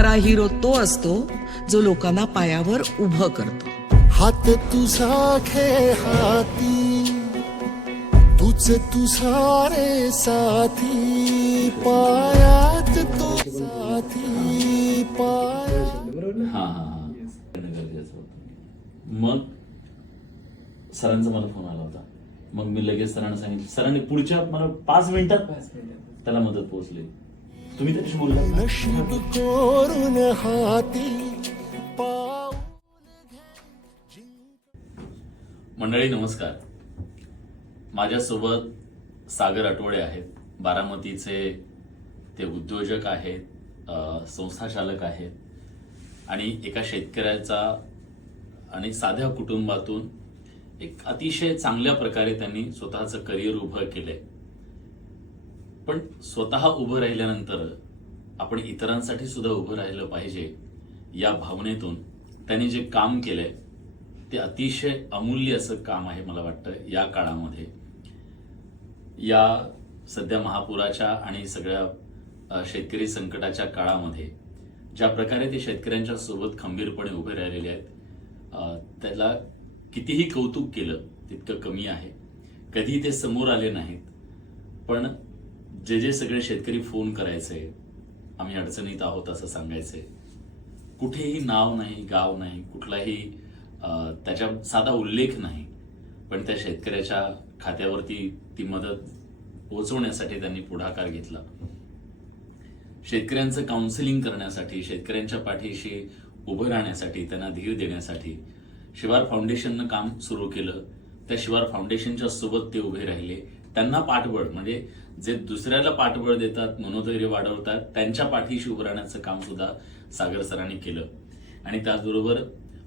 खरा हिरो तो असतो जो लोकांना पायावर उभं करतो. हात तुझा खे हाती तुझ तुझा रे साथी पायात तो साथी हा हा हा. करणं गरजेचं होतं. मग सरांचा मला फोन आला होता. मग मी लगेच सरांना सांगितलं. सरांनी पुढच्या मला पाच मिनिटात. त्याला मदत पोहोचली. तुम्ही बोलला हाती मंडळी नमस्कार. माझ्यासोबत सागर आठवडे आहेत. बारामतीचे ते उद्योजक आहेत संस्थाचालक आहेत. आणि एका शेतकऱ्याचा आणि साध्या कुटुंबातून एक अतिशय चांगल्या प्रकारे त्यांनी स्वतःचं करिअर उभं केलंय. पण स्वतः उभं राहिल्यानंतर आपण इतरांसाठी सुद्धा उभं राहिलं पाहिजे या भावनेतून त्यांनी जे काम केलंय ते अतिशय अमूल्य असं काम आहे मला वाटतं या काळामध्ये. या सध्या महापुराच्या आणि सगळ्या शेतकरी संकटाच्या काळामध्ये ज्या प्रकारे ते शेतकऱ्यांच्या सोबत खंबीरपणे उभे राहिलेले आहेत त्याला कितीही कौतुक केलं तितकं कमी आहे. कधी ते समोर आले नाहीत. पण जे जे सगळे शेतकरी फोन करायचे आम्ही अडचणीत आहोत असं सांगायचे. कुठेही नाव नाही गाव नाही कुठलाही त्याच्या साधा उल्लेख नाही. पण त्या शेतकऱ्याच्या खात्यावरती ती मदत पोहोचवण्यासाठी त्यांनी पुढाकार घेतला. शेतकऱ्यांचं काउन्सिलिंग करण्यासाठी शेतकऱ्यांच्या पाठीशी उभं राहण्यासाठी त्यांना धीर देण्यासाठी शिवार फाउंडेशननं काम सुरू केलं. त्या शिवार फाउंडेशनच्या सोबत ते उभे राहिले. त्यांना पाठबळ म्हणजे जे दुसऱ्याला पाठबळ देतात मनोधैर्य वाढवतात त्यांच्या पाठीशी उभं राहण्याचं काम सुद्धा सागर सरांनी केलं. आणि त्याचबरोबर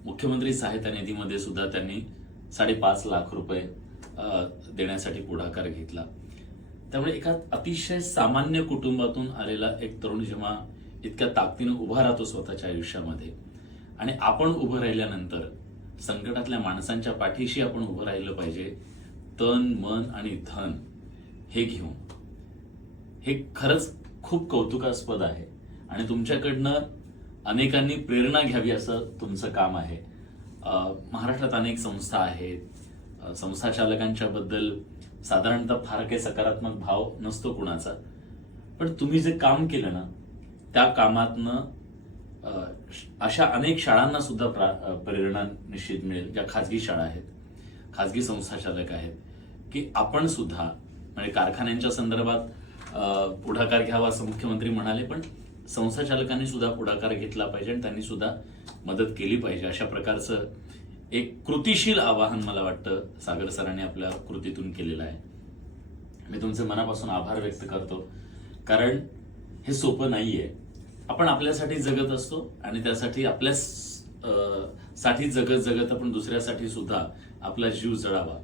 मुख्यमंत्री सहायता निधीमध्ये सुद्धा त्यांनी साडेपाच लाख रुपये देण्यासाठी पुढाकार घेतला. त्यामुळे एका अतिशय सामान्य कुटुंबातून आलेला एक तरुण जेव्हा इतक्या ताकदीनं उभा राहतो स्वतःच्या आयुष्यामध्ये आणि आपण उभं राहिल्यानंतर संकटातल्या माणसांच्या पाठीशी आपण उभं राहिलं पाहिजे तन मन आणि धन हे घेऊन. हे खरंच खूप कौतुकास्पद आहे. आणि तुमच्याकडनं अनेकांनी प्रेरणा घ्यावी असं तुमचं काम आहे. महाराष्ट्रात अनेक संस्था आहेत. संस्था चालकांच्याबद्दल बद्दल साधारणतः फार काही सकारात्मक भाव नसतो कुणाचा. पण तुम्ही जे काम केलं ना त्या कामातनं अशा अनेक शाळांना सुद्धा प्रा- प्रेरणा निश्चित मिळेल ज्या खाजगी शाळा आहेत. खाजगी संस्थाचालक आहेत की आपण सुद्धा म्हणजे कारखान्यांच्या संदर्भात पुढाकार घ्यावा असं मुख्यमंत्री म्हणाले पण संस्थाचालकांनी सुद्धा पुढाकार घेतला पाहिजे आणि त्यांनी सुद्धा मदत केली पाहिजे. अशा प्रकारचं एक कृतिशील आवाहन मला वाटतं सागर सरांनी आपल्या कृतीतून केलेलं आहे. मी तुमचे मनापासून आभार व्यक्त करतो. कारण हे सोपं नाही आहे आपण आपल्यासाठी जगत असतो आणि त्यासाठी आपल्या साठी जगत जगत आपण दुसऱ्यासाठी सुद्धा आपला जीव जळावा.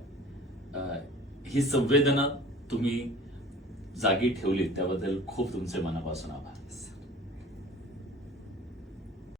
ही संवेदना तुम्ही जागी ठेवली त्याबद्दल खूप तुमचे मनापासून आभार.